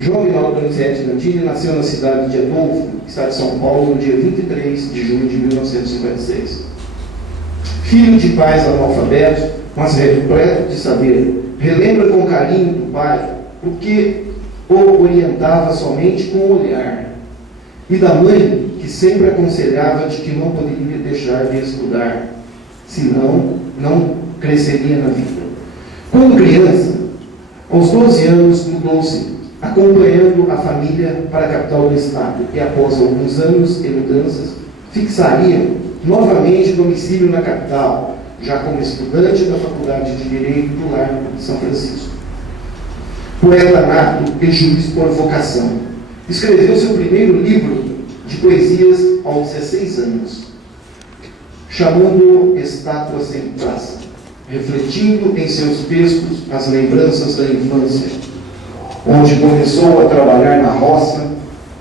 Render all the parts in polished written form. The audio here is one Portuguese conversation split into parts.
João Rinaldo Donizete Landini nasceu na cidade de Adolfo, estado de São Paulo, no dia 23 de junho de 1956. Filho de pais analfabetos, mas repleto de saber, relembra com carinho do pai o que o orientava somente com o olhar, e da mãe que sempre aconselhava de que não poderia deixar de estudar, senão não cresceria na vida. Quando criança, aos 12 anos, mudou-se, acompanhando a família para a capital do estado, e após alguns anos e mudanças, fixaria novamente domicílio na capital, já como estudante da Faculdade de Direito do Largo de São Francisco. Poeta nato e juiz por vocação, escreveu seu primeiro livro de poesias aos 16 anos, chamando-o Estátuas em Praça, refletindo em seus textos as lembranças da infância, onde começou a trabalhar na roça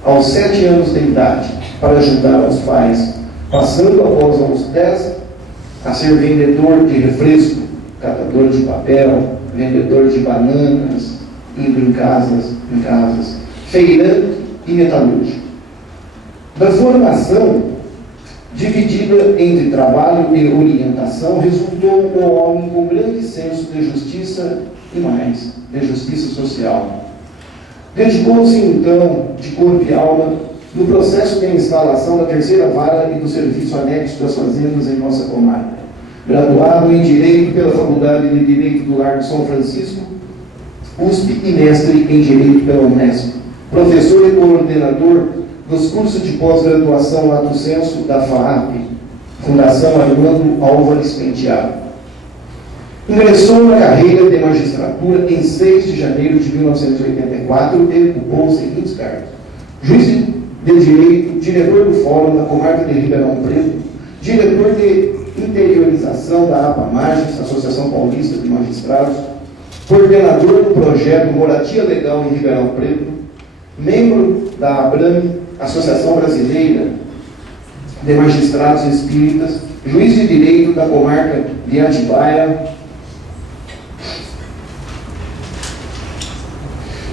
aos 7 anos de idade para ajudar os pais, passando após aos 10 a ser vendedor de refresco, catador de papel, vendedor de bananas, indo em casas, feirante e metalúrgico. Da formação dividida entre trabalho e orientação, resultou um homem com grande senso de justiça e mais, de justiça social. Dedicou-se, então, de corpo e alma, no processo de instalação da terceira vara e do serviço anexo das fazendas em nossa comarca. Graduado em Direito pela Faculdade de Direito do Largo de São Francisco, USP, e mestre em Direito pela Unesp. Professor e coordenador dos cursos de pós-graduação Lato Sensu da FAAP, Fundação Armando Álvares Penteado. Ingressou na carreira de magistratura em 6 de janeiro de 1984 e ocupou os seguintes cargos: juiz de Direito, diretor do Fórum da Comarca de Ribeirão Preto, diretor de interiorização da APA Margens, Associação Paulista de Magistrados, coordenador do projeto Moradia Legal em Ribeirão Preto, membro da ABRAME, Associação Brasileira de Magistrados Espíritas, juiz de Direito da Comarca de Atibaia,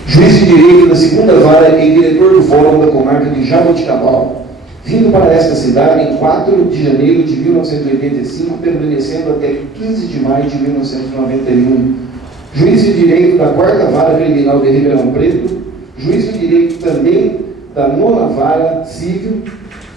juiz de Direito da Segunda Vara e diretor do Fórum da Comarca de Jaboticabal, vindo para esta cidade em 4 de janeiro de 1985, permanecendo até 15 de maio de 1991. Juiz de Direito da 4ª Vara Criminal de Ribeirão Preto, juiz de Direito também da 9ª Vara Civil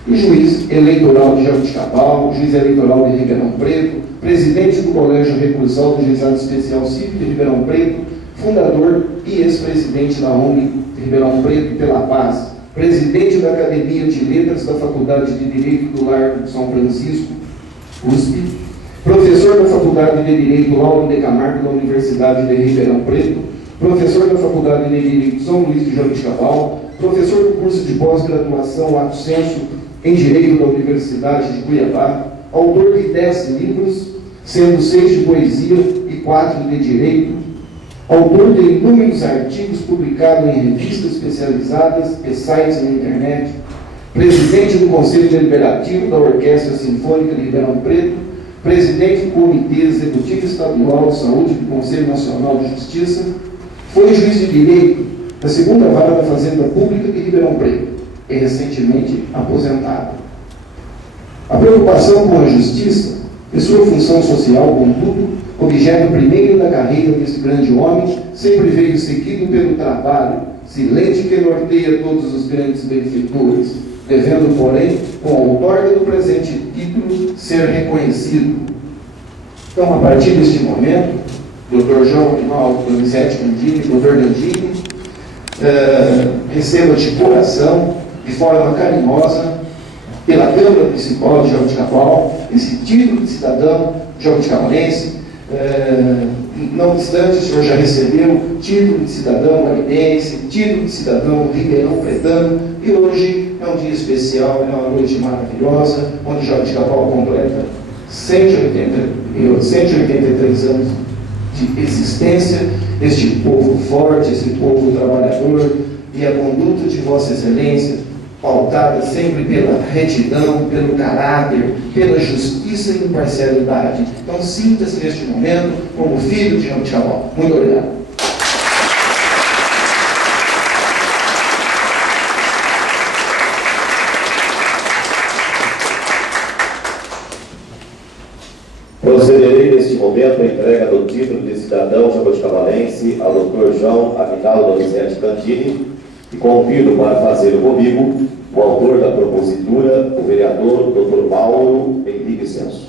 e juiz eleitoral de Jaboticabal, juiz eleitoral de Ribeirão Preto, presidente do Colégio Recursal do Juizado Especial Civil de Ribeirão Preto, fundador e ex-presidente da ONG Ribeirão Preto pela Paz, presidente da Academia de Letras da Faculdade de Direito do Largo de São Francisco, USP, professor da Faculdade de Direito Lauro de Camargo da Universidade de Ribeirão Preto, professor da Faculdade de Direito São Luís de Jaboticabal, professor do curso de pós-graduação Lato Sensu em Direito da Universidade de Cuiabá, autor de 10 livros, sendo 6 de poesia e 4 de direito, autor de inúmeros artigos publicados em revistas especializadas e sites na internet, presidente do Conselho Deliberativo da Orquestra Sinfônica de Ribeirão Preto, presidente do Comitê Executivo Estadual de Saúde do Conselho Nacional de Justiça, foi juiz de Direito da 2ª Vara da Fazenda Pública de Ribeirão Preto e recentemente aposentado. A preocupação com a justiça e sua função social, contudo, objeto primeiro da carreira desse grande homem, sempre veio seguido pelo trabalho silente que norteia todos os grandes benfeitores, devendo, porém, com a outorga do presente título, ser reconhecido. Então, a partir deste momento, Dr. João Rinaldo Donizete Landini, Dr. Landini, receba de coração, de forma carinhosa, pela Câmara Municipal de Jaboticabal, esse título de cidadão jaboticabalense. Não obstante, o senhor já recebeu título de cidadão marinense, título de cidadão ribeirão pretano, e hoje é um dia especial, é uma noite maravilhosa, onde Jaboticabal completa 183 anos de existência, este povo forte, esse povo trabalhador, e a conduta de Vossa Excelência, pautada sempre pela retidão, pelo caráter, pela justiça e imparcialidade. Então, sinta-se neste momento como filho de Jaboticabal. Muito obrigado. Procederei neste momento a entrega do título de cidadão jaboticabalense ao Dr. João Aguinaldo Donizete Cantini e convido para fazê-lo comigo o autor da propositura, o vereador Dr. Mauro Henrique Senso.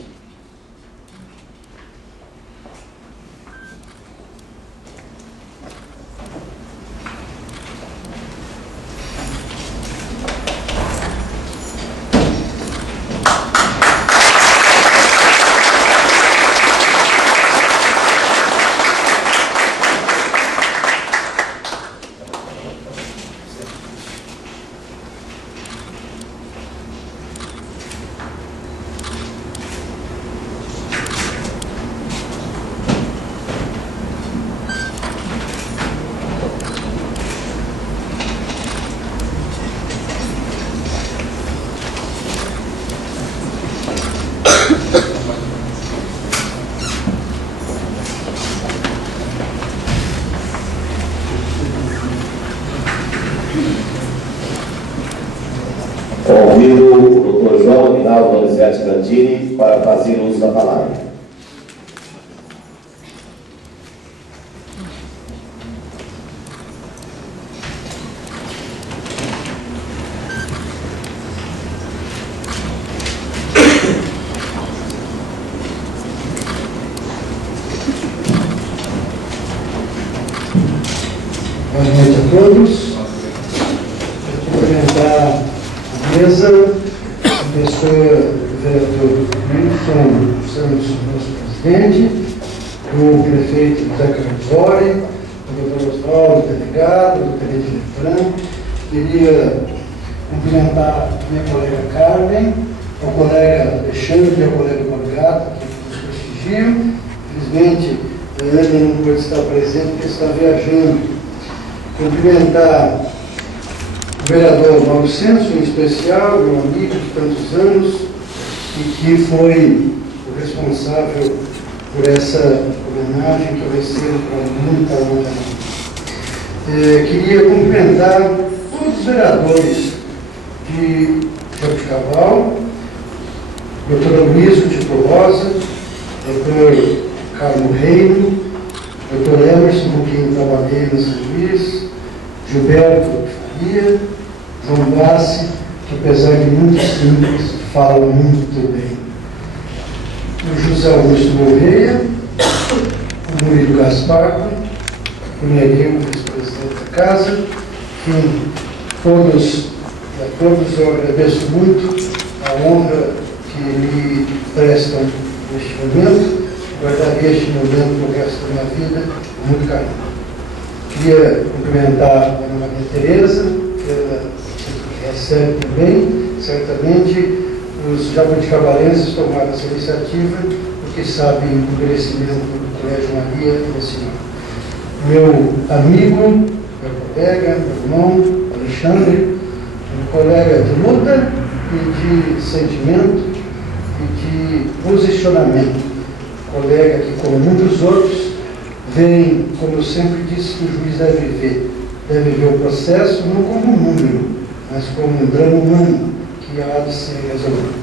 Convido o Dr. João Aguinaldo Donizete Cantini para fazer uso da palavra. Boa noite a todos. Vou cumprimentar a mesa, a pessoa do vereador Wilson Santos, nosso presidente, o prefeito José Carlos, o doutor Oswaldo, o delegado, o tenente Letran. Queria cumprimentar a minha colega Carmen, o colega Alexandre e o colega Morgato, que nos prestigiam. Infelizmente, ele não pode estar presente porque está viajando. Cumprimentar o vereador Mauro Senso, em especial, meu amigo de tantos anos, e que foi o responsável por essa homenagem que vai ser para muita honra. Queria cumprimentar todos os vereadores de Jaboticabal, doutor Luiz Tito Rosa, doutor Carlos Reino, doutor Emerson, com quem trabalhei no São Luís, Gilberto Faria, João Bassi, que apesar de muito simples, fala muito bem. O José Augusto Gouveia, o Murilo Gaspar, o Neguinho, vice-presidente da casa, enfim, a todos eu agradeço muito a honra que me prestam neste momento. Guardarei este momento no resto da minha vida com muito carinho. Queria cumprimentar a Ana Maria Tereza, que ela recebe também. Certamente os jabuticabalenses tomaram essa iniciativa porque sabem do merecimento do Colégio Maria e da Senhora. Meu amigo, meu colega, meu irmão, Alexandre, um colega de luta e de sentimento e de posicionamento. Colega que, como muitos outros, veem, como eu sempre disse, que o juiz deve ver o processo não como um número, mas como um drama humano que há de ser resolvido.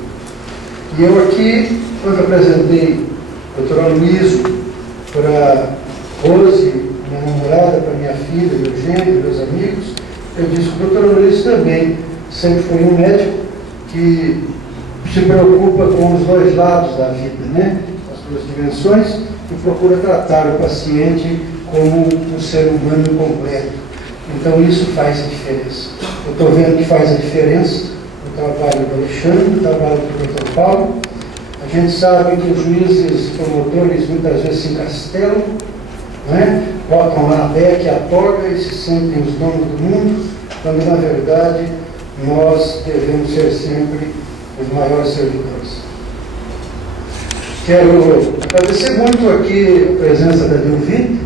E eu aqui, quando apresentei o doutor Aloysio para Rose, minha namorada, para minha filha, meu genro, meus amigos, eu disse que o doutor Aloysio também sempre foi um médico que se preocupa com os dois lados da vida, né? As dimensões, e procura tratar o paciente como um ser humano completo. Então isso faz a diferença. Eu estou vendo que faz a diferença o trabalho do Alexandre, o trabalho do Dr. Paulo. A gente sabe que os juízes promotores muitas vezes se encastelam, né? Botam lá a beca, a toga e se sentem os donos do mundo, quando na verdade nós devemos ser sempre os maiores servidores. Quero agradecer muito aqui a presença da Dilvi,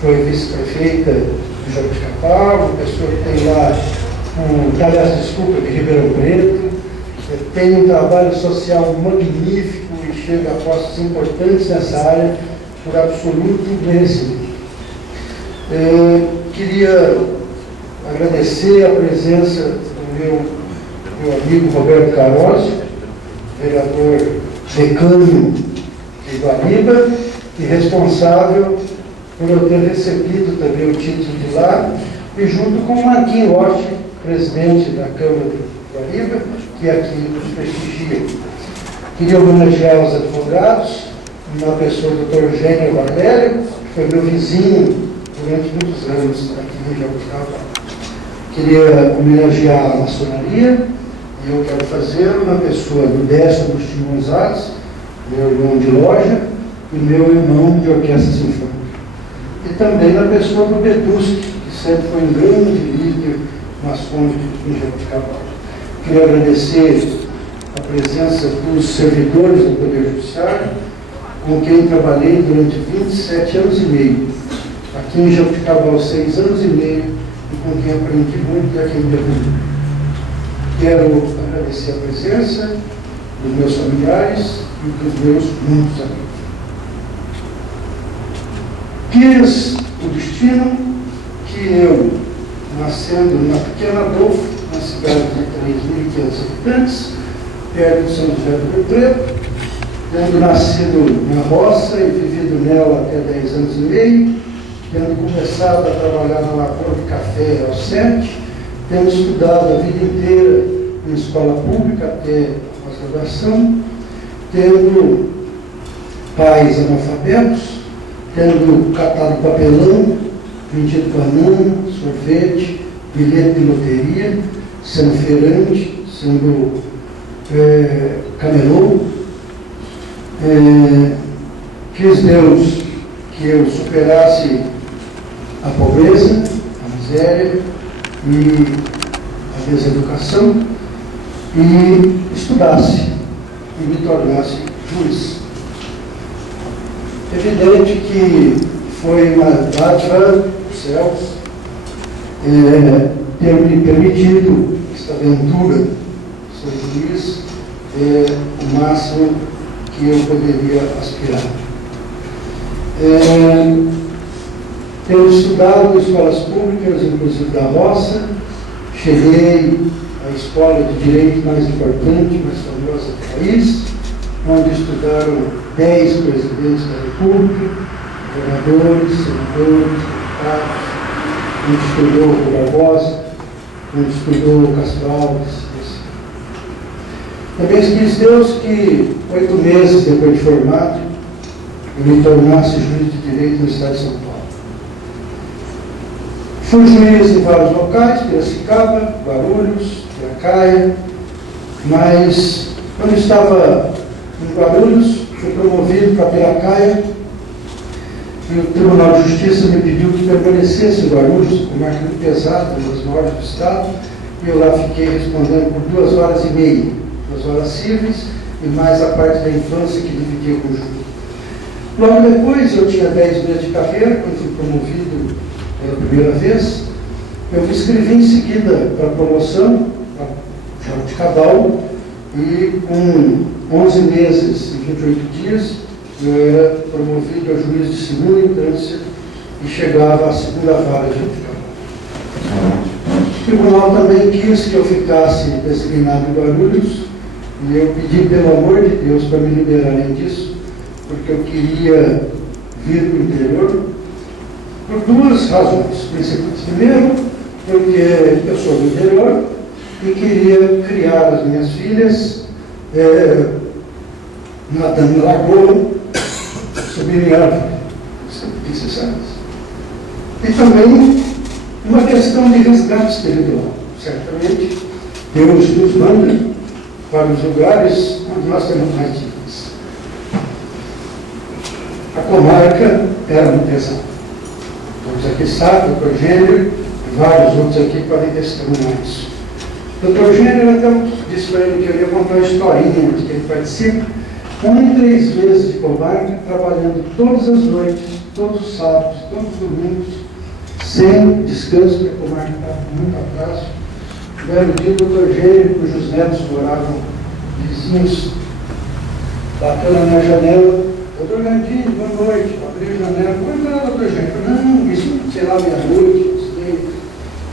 foi vice-prefeita de Jaboticabal, uma pessoa que tem lá de Ribeirão Preto, tem um trabalho social magnífico e chega a postos importantes nessa área por absoluto merecimento. Queria agradecer a presença do meu amigo Roberto Carozzi, vereador decano de Guariba e responsável por eu ter recebido também o título de lá, e junto com o Marquinhos Rocha, presidente da Câmara de Guariba, que aqui nos prestigia. Queria homenagear os advogados, na pessoa do Dr. Gênio Valério, que foi meu vizinho durante muitos anos aqui em Jabuticaba. Queria homenagear a maçonaria, e eu quero fazer na pessoa do Décio Agostinho Gonzalez, meu irmão de loja, e meu irmão de orquestra sinfônica. E também na pessoa do Betusque, que sempre foi um grande líder maçônico em Jabuticaba. Queria agradecer a presença dos servidores do Poder Judiciário, com quem trabalhei durante 27 anos e meio. Aqui em Jabuticaba, 6 anos e meio, e com quem aprendi muito e a quem me devolvi. Quero agradecer a presença dos meus familiares e dos meus muitos amigos. Quis o destino que eu, nascendo na pequena Adolfo, na cidade de 3.500 habitantes, perto de São José do Rio Preto, tendo nascido na roça e vivido nela até 10 anos e meio, tendo começado a trabalhar na lavoura de café aos 7, tendo estudado a vida inteira em escola pública até a pós-graduação, tendo pais analfabetos, tendo catado papelão, vendido banana, sorvete, bilhete de loteria, sendo feirante, sendo camelô. Quis Deus que eu superasse a pobreza, a miséria e a deseducação e estudasse e me tornasse juiz. Evidente que foi uma dádiva dos céus ter me permitido esta aventura de ser juiz, o máximo que eu poderia aspirar. Tenho estudado escolas públicas, inclusive da roça, cheguei à escola de direito mais importante, mais famosa do país, onde estudaram 10 presidentes da República, governadores, senadores, deputados, onde estudou o Barbosa, onde estudou o Castro Alves. Também quis Deus que 8 meses depois de formado, eu me tornasse juiz de direito no estado de São Paulo. Fui juiz em vários locais, Piracicaba, Guarulhos, Piracaia, mas quando estava em Guarulhos, fui promovido para Piracaia, e o Tribunal de Justiça me pediu que permanecesse em Guarulhos, com marca muito pesada, das maiores do estado, e eu lá fiquei respondendo por 2 horas e meia, 2 horas cíveis, e mais a parte da infância que dividia com o júri. Logo depois, eu tinha 10 meses de carreira, quando fui promovido pela primeira vez, eu me inscrevi em seguida para a promoção, para Jabuticabal, e com 11 meses e 28 dias, eu era promovido a juiz de segunda instância e chegava à segunda vara de Jabuticabal. O tribunal também quis que eu ficasse designado em Guarulhos, e eu pedi, pelo amor de Deus, para me liberarem disso, porque eu queria vir para o interior, por 2 razões principais. Primeiro, porque eu sou do interior e queria criar as minhas filhas nadando na lagoa, subir em árvore, necessárias. E também uma questão de resgate espiritual. Certamente, Deus nos manda para os lugares onde nós temos mais dívidas. A comarca era muito pesada. Todos aqui sabem, Dr. Gênero e vários outros aqui podem testemunhar isso. Dr. Gênero até disse para ele que eu ia contar uma historinha de que ele participa. 1 em 3 vezes de comarca, trabalhando todas as noites, todos os sábados, todos os domingos, sem descanso, porque a comarca estava com muito atraso. Um belo dia, o Dr. Gênero, cujos netos moravam vizinhos, bateu na minha janela. Doutor Gandini, boa noite. Abri a janela. Não, doutor Gênero. Não, isso, sei lá, meia-noite.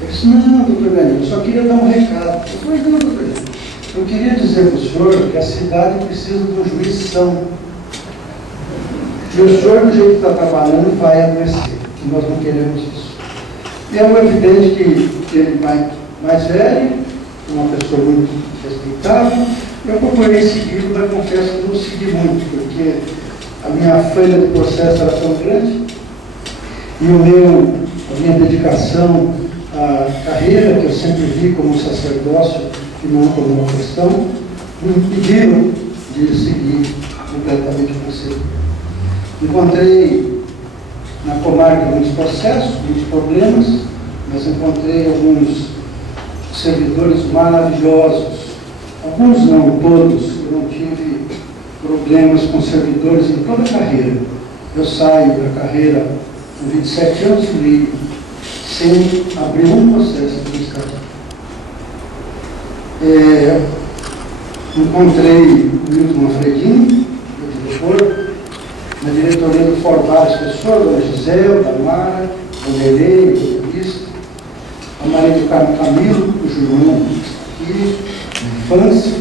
Eu disse, não, doutor Gandini, eu só queria dar um recado. Eu falei, não, doutor Gandini. Eu queria dizer para o senhor que a cidade precisa de um juiz são. E o senhor, do jeito que está trabalhando, vai adoecer. E nós não queremos isso. E é evidente que ele mais velho, uma pessoa muito respeitável, eu procurei segui-lo, mas confesso que não segui muito, porque a minha folha de processo era tão grande e a minha dedicação à carreira, que eu sempre vi como sacerdócio e não como uma questão, me impediram de seguir completamente o conselho. Encontrei na comarca muitos processos, muitos problemas, mas encontrei alguns servidores maravilhosos. Alguns não, todos. Eu não tive problemas com servidores em toda a carreira. Eu saio da carreira com 27 anos e meio, sem abrir um processo administrativo. Encontrei o Milton Manfredini, o diretor, na diretoria do Fórum várias pessoas, Dona Gisele, Damara, Vanderlei, o Cristo, a Maria do Carmo Camilo, o João, e infância,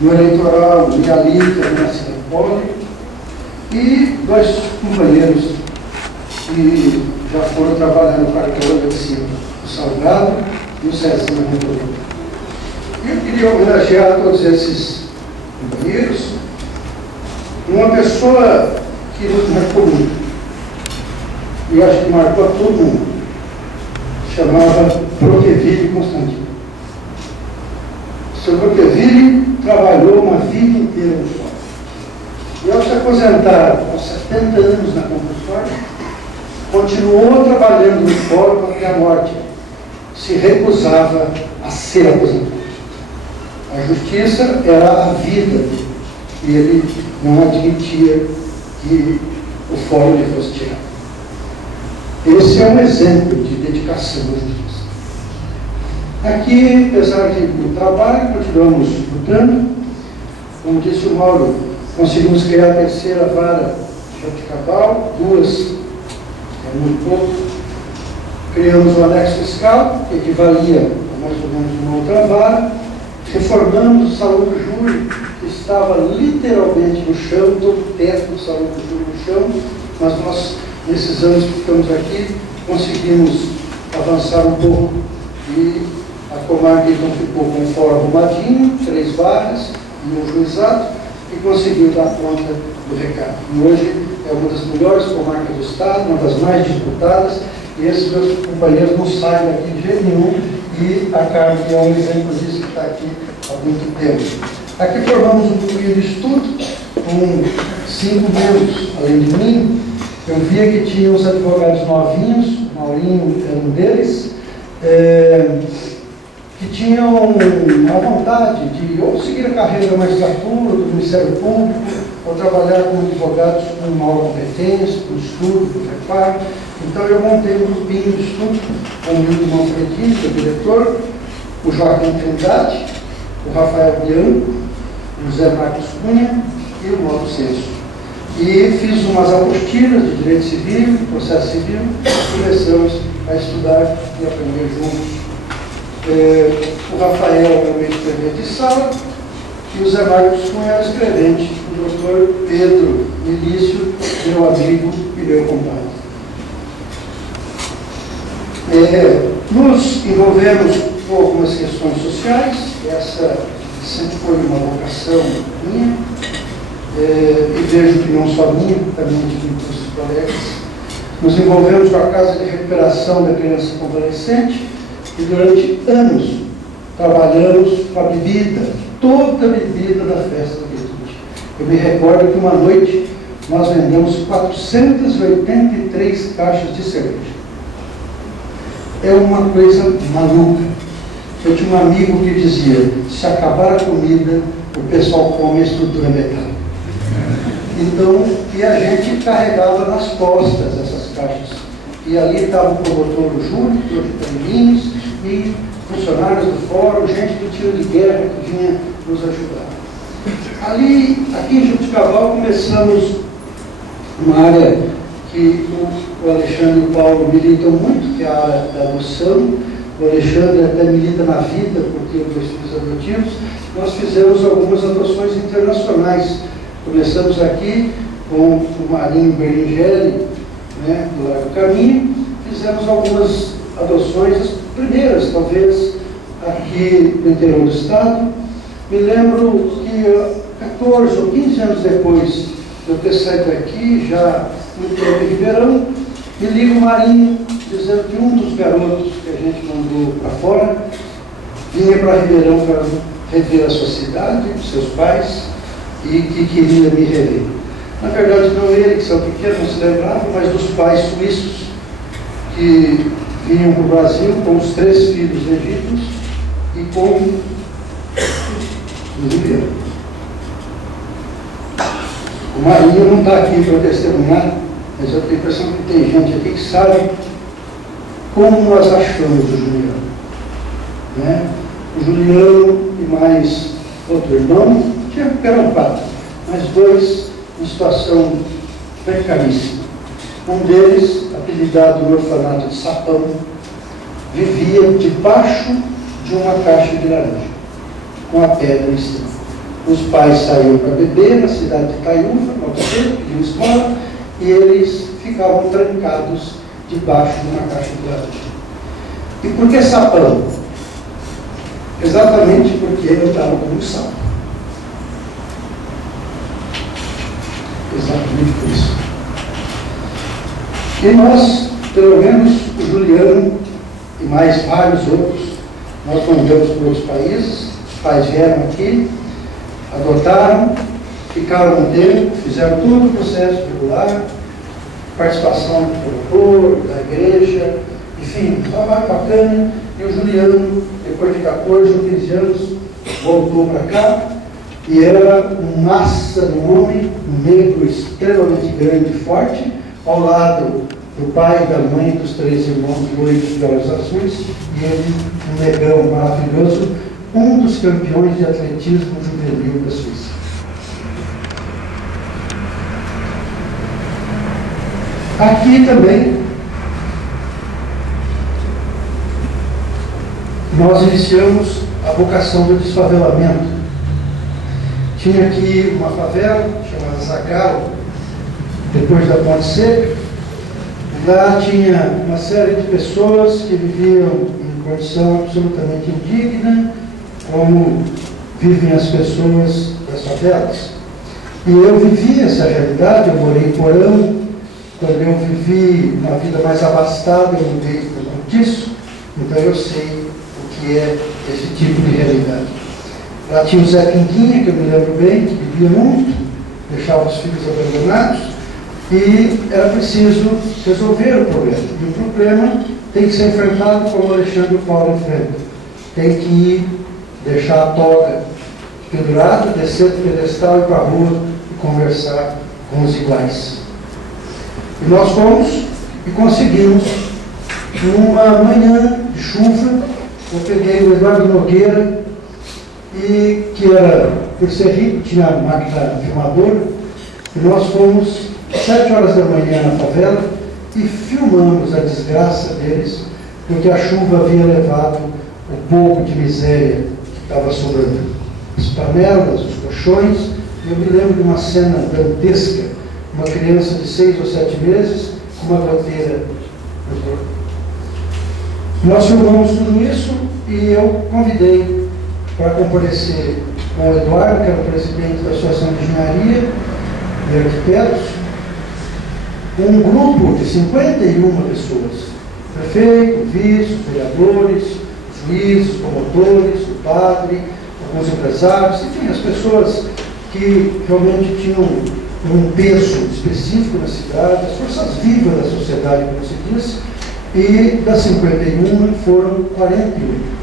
no eleitoral, o Mialita, a Nascida Poli, e dois companheiros que já foram trabalhar no cartão de cima, o Salgado e o Cezinho Redondo. Eu queria homenagear todos esses companheiros, uma pessoa que nos marcou muito, e eu acho que marcou a todo mundo, chamava Broqueville Constantino. O Sr. Broqueville trabalhou uma vida inteira no fórum. E ao se aposentar aos 70 anos na compulsória, continuou trabalhando no fórum até a morte. Se recusava a ser aposentado. A justiça era a vida dele. E ele não admitia que o fórum lhe fosse tirado. Esse é um exemplo de dedicação à justiça. Aqui, apesar do trabalho, continuamos lutando. Como disse o Mauro, conseguimos criar a terceira vara de Jabuticabal, duas, é muito pouco. Criamos o anexo fiscal, que equivalia a mais ou menos uma outra vara. Reformamos o salão do júri, que estava literalmente no chão, todo o teto do salão do júri no chão, mas nós, nesses anos que estamos aqui, conseguimos avançar um pouco e a comarca então ficou com um fórum arrumadinho, 3 varas e um juizado, e conseguiu dar conta do recado. E hoje é uma das melhores comarcas do Estado, uma das mais disputadas, e esses meus companheiros não saem daqui de jeito nenhum, e a Carmen é um exemplo disso que está aqui há muito tempo. Aqui formamos um grupo de estudo com 5 membros, além de mim. Eu via que tinha os advogados novinhos, o Maurinho era um deles, que tinham a vontade de ou seguir a carreira da magistratura, do Ministério Público, ou trabalhar como advogados com maior competência, com estudo, com preparo. Então eu montei um grupinho de estudo com o Milton Manfredini, que é o diretor, o Joaquim Trindade, o Rafael Bianco, o José Marcos Cunha e o Mauro Senso. E fiz umas apostilas de direito civil, processo civil, e começamos a estudar e aprender juntos. O Rafael era meu escrevente de sala, e o José Marcos Cunha era escrevente, o doutor Pedro Milício, meu amigo e meu compadre. Nos envolvemos com algumas questões sociais, essa sempre foi uma vocação minha, e vejo que não só minha, também de muitos colegas. Nos envolvemos com a Casa de Recuperação da Criança Convalescente e durante anos trabalhamos com a bebida, toda a bebida da festa do Virtude. Eu me recordo que uma noite nós vendemos 483 caixas de cerveja. É uma coisa maluca. Eu tinha um amigo que dizia, se acabar a comida, o pessoal come a estrutura metálica. Então, e a gente carregava nas costas essas caixas. E ali estava o promotor Júlio, de Treininhos, e funcionários do fórum, gente do tiro de guerra que vinha nos ajudar. Ali, aqui em Jabuticabal, começamos uma área que o Alexandre e o Paulo militam muito, que é a área da adoção. O Alexandre até milita na vida, porque eu tenho filhos adotivos. Nós fizemos algumas adoções internacionais. Começamos aqui com o Marinho Berlingeri, né, do Largo Caminho, fizemos algumas adoções, as primeiras, talvez, aqui no interior do estado. Me lembro que 14 ou 15 anos depois de eu ter saído daqui, já muito tempo em Ribeirão, me liga o Marinho dizendo que um dos garotos que a gente mandou para fora vinha para Ribeirão para rever a sua cidade, os seus pais, e que queria me rever. Na verdade, não ele, que são pequenos, não se lembrava, mas dos pais suíços que vinham para o Brasil com os 3 filhos legítimos e com o Juliano. O Marinho não está aqui para testemunhar, mas eu tenho a impressão que tem gente aqui que sabe como nós achamos o Juliano. Né? O Juliano e mais outro irmão, eram 4, mas 2 em situação precaríssima. Um deles, apelidado no orfanato de Sapão, vivia debaixo de uma caixa de laranja, com a pedra em cima. Os pais saíam para beber na cidade de Itaiúva, no alto-cedo, pediam escola, e eles ficavam trancados debaixo de uma caixa de laranja. E por que Sapão? Exatamente porque ele estava como sapo. Exatamente por isso. E nós, pelo menos o Juliano e mais vários outros, nós mandamos para outros países, os pais vieram aqui, adotaram, ficaram um tempo, fizeram todo o processo regular, participação do promotor, da igreja, enfim, um trabalho bacana. E o Juliano, depois de 14 ou 15 anos, voltou para cá e era um massa de um homem, um negro extremamente grande e forte, ao lado do pai, da mãe, dos 3 irmãos loiros de olhos azuis, e ele, um negão maravilhoso, um dos campeões de atletismo juvenil da Suíça. Aqui também nós iniciamos a vocação do desfavelamento. Tinha aqui uma favela chamada Zacaro, depois da Ponte Seca. Lá tinha uma série de pessoas que viviam em condição absolutamente indigna, como vivem as pessoas das favelas. E eu vivi essa realidade, eu morei em Porão. Quando eu vivi uma vida mais abastada, eu mudei para o cortiço, então eu sei o que é esse tipo de realidade. Lá tinha o Zé Pinguinha, que eu me lembro bem, que vivia muito, deixava os filhos abandonados, e era preciso resolver o problema. E o problema tem que ser enfrentado como Alexandre Paulo enfrenta. Tem que ir, deixar a toga pendurada, descer do pedestal e ir para a rua e conversar com os iguais. E nós fomos e conseguimos, numa manhã de chuva, eu peguei o Eduardo Nogueira, e, que era, por ser rico, tinha máquina filmadora, e nós fomos 7 horas da manhã na favela e filmamos a desgraça deles, porque a chuva havia levado o pouco de miséria que estava sobrando. As panelas, os colchões, e eu me lembro de uma cena dantesca, uma criança de 6 ou 7 meses com uma goteira no corpo. Nós filmamos tudo isso e eu convidei para comparecer com o Eduardo, que era o presidente da Associação de Engenharia e Arquitetos, um grupo de 51 pessoas, prefeito, vice, vereadores, juízes, promotores, o padre, alguns empresários, enfim, as pessoas que realmente tinham um peso específico na cidade, as forças vivas da sociedade, como se diz, e das 51 foram 48.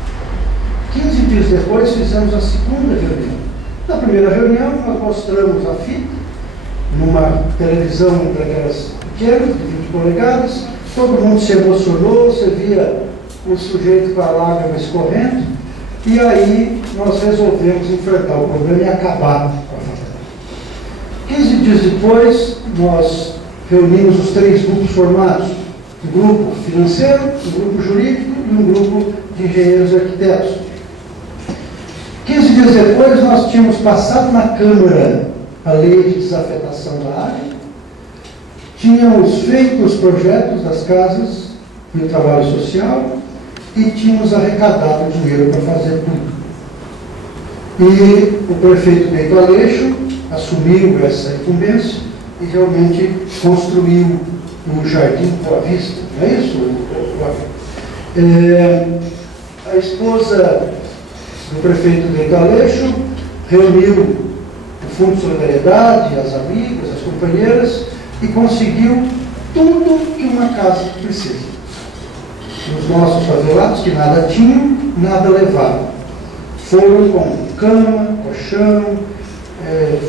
15 dias depois fizemos a segunda reunião. Na primeira reunião nós mostramos a fita, numa televisão daquelas pequenas, de 20 polegadas, todo mundo se emocionou, você via o sujeito com a lágrima escorrendo, e aí nós resolvemos enfrentar o problema e acabar com a favela. 15 dias depois, nós reunimos os 3 grupos formados, um grupo financeiro, um grupo jurídico e um grupo de engenheiros e arquitetos. 15 dias depois, nós tínhamos passado na Câmara a lei de desafetação da área, Tínhamos feito os projetos das casas e o trabalho social e tínhamos arrecadado dinheiro para fazer tudo. E o prefeito Bento Aleixo assumiu essa incumbência e realmente construiu o Jardim Boa Vista, não é isso? A esposa do prefeito Bento Aleixo reuniu o Fundo de Solidariedade, as amigas, as companheiras, e conseguiu tudo que uma casa precisa. Os nossos favelados, que nada tinham, nada levaram. Foram com cama, colchão,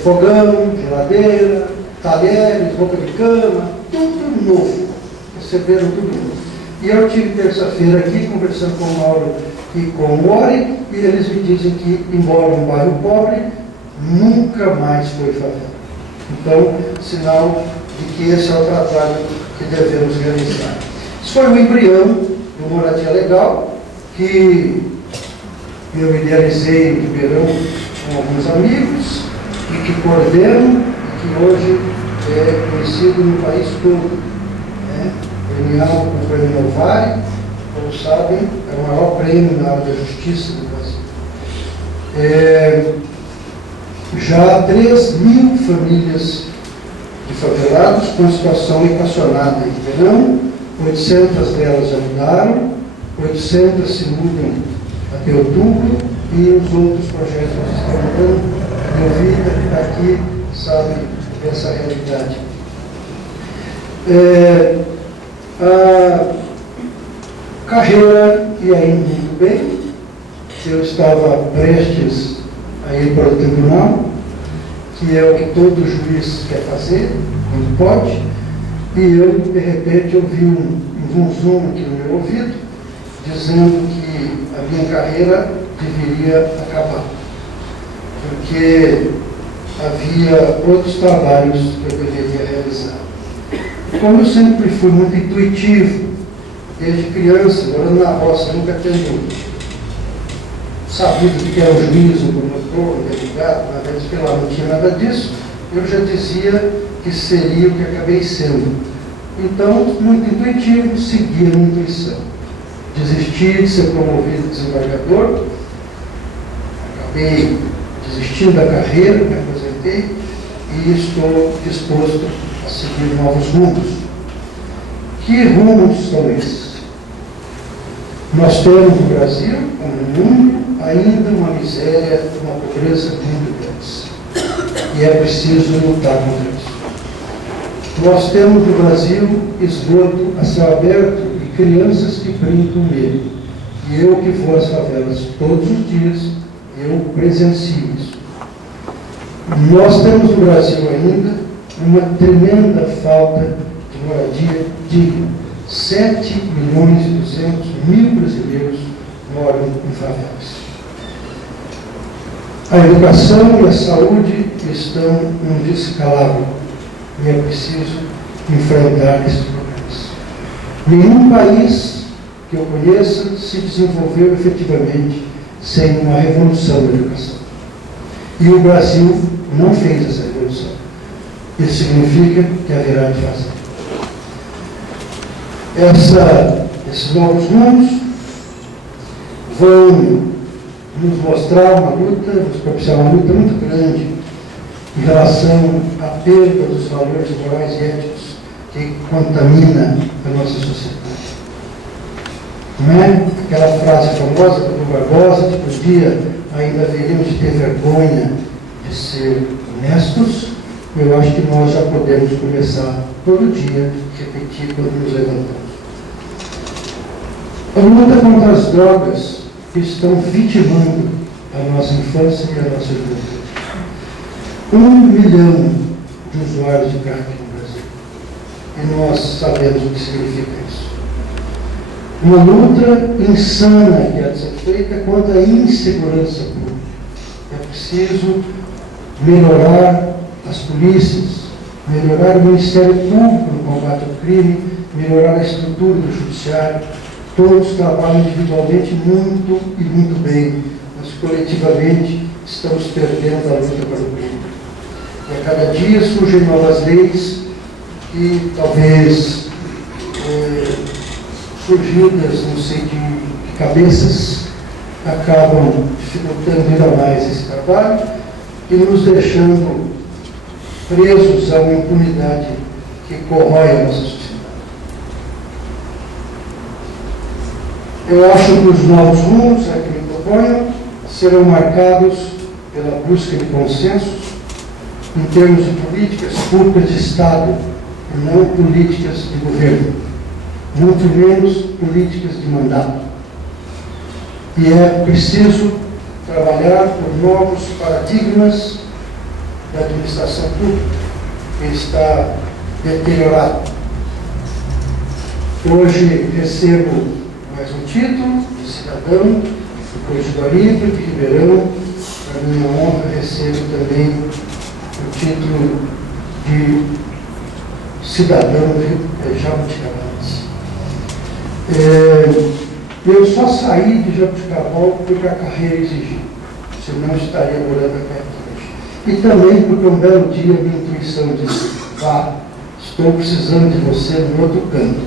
fogão, geladeira, talheres, roupa de cama, tudo novo. Receberam tudo novo. E eu tive terça-feira aqui conversando com o Mauro e com o Mori, e eles me dizem que, embora um bairro pobre, nunca mais foi favela. Então, sinal de que esse é o trabalho que devemos realizar. Isso foi o embrião do Moradia Legal, que eu idealizei em Ribeirão com alguns amigos, e que coordeno, e que hoje é conhecido no país todo. Premiado com o Prêmio Novari, como sabem, é o maior prêmio na área da justiça do Brasil. Já 3.000 famílias de favelados com situação equacionada em Ribeirão, 800 delas já mudaram, 800 se mudam até outubro, e os outros projetos estão mudando. Meu vida aqui sabe dessa realidade. A carreira ia indo muito bem. Eu estava prestes a ir para o tribunal, que é o que todo juiz quer fazer, quando pode, e eu, de repente, ouvi um zum aqui no meu ouvido, dizendo que a minha carreira deveria acabar, porque havia outros trabalhos que eu deveria realizar. Como eu sempre fui muito intuitivo, desde criança, morando na roça, nunca tendo sabido o que era o juiz, o promotor, o delegado, na vez que lá não tinha nada disso, eu já dizia que seria o que acabei sendo. Então, muito intuitivo, segui a minha intuição. Desisti de ser promovido desembargador, acabei desistindo da carreira, me aposentei e estou disposto a seguir novos rumos. Que rumos são esses? Nós temos no Brasil, como no mundo, ainda uma miséria, uma pobreza muito grande. E é preciso lutar contra isso. Nós temos no Brasil esgoto a céu aberto e crianças que brincam nele. E eu que vou às favelas todos os dias, eu presencio isso. Nós temos no Brasil ainda uma tremenda falta de moradia digna. 7.200.000 brasileiros moram em favelas. A educação e a saúde estão num descalabro e é preciso enfrentar esses problemas. Nenhum país que eu conheça se desenvolveu efetivamente sem uma revolução da educação. E o Brasil não fez essa revolução. Isso significa que haverá de fazer. Esses novos rumos vão nos mostrar uma luta, nos propiciar uma luta muito grande em relação à perda dos valores morais e éticos que contamina a nossa sociedade. Não é aquela frase famosa do Barbosa, que por dia ainda haveríamos de ter vergonha de ser honestos. Eu acho que nós já podemos começar todo dia a repetir quando nos levantamos. A luta contra as drogas que estão vitimando a nossa infância e a nossa juventude. 1 milhão de usuários de crack no Brasil. E nós sabemos o que significa isso. Uma luta insana que há de ser feita contra a insegurança pública. É preciso melhorar as polícias, melhorar o Ministério Público no combate ao crime, melhorar a estrutura do judiciário. Todos trabalham individualmente muito e muito bem, mas coletivamente estamos perdendo a luta para o crime. E a cada dia surgem novas leis que talvez surgidas, não sei de que cabeças, acabam dificultando ainda mais esse trabalho e nos deixando presos a uma impunidade que corrói a nossa sociedade. Eu acho que os novos rumos a que me proponho serão marcados pela busca de consensos em termos de políticas públicas de Estado e não políticas de governo, muito menos políticas de mandato. E é preciso trabalhar por novos paradigmas da administração pública, que está deteriorado. Hoje recebo mais um título de cidadão, depois de Guariba, de Ribeirão. Para minha honra, recebo também o título de cidadão de Jabuticabal. Eu só saí de Jabuticabal porque a carreira exigiu, senão estaria morando aqui hoje. E também porque um belo dia minha intuição disse: vá, estou precisando de você no outro canto.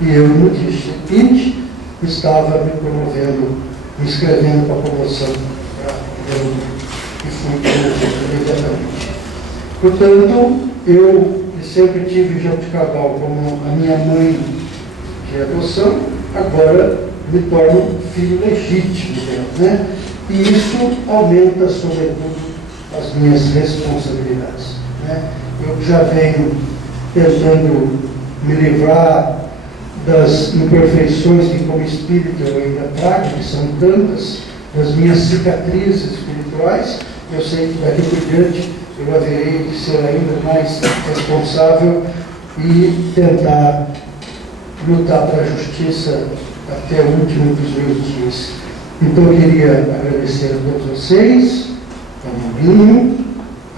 E eu, no dia seguinte, estava me promovendo, me inscrevendo para a promoção para governo e fui promovido imediatamente. Portanto, eu que sempre tive Jabuticabal como a minha mãe de adoção, agora me torno filho legítimo dela, né? E isso aumenta, sobretudo, as minhas responsabilidades, né? Eu já venho tentando me livrar das imperfeições que, como espírito, eu ainda trago, que são tantas, das minhas cicatrizes espirituais. Eu sei que daqui por diante eu haverei de ser ainda mais responsável e tentar lutar para a justiça até o último dos meus dias. Então eu queria agradecer a todos vocês, ao Maurinho,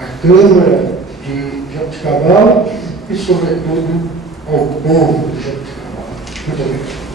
à Câmara de Jabuticabal e, sobretudo, ao povo de Jabuticabal. Muito obrigado.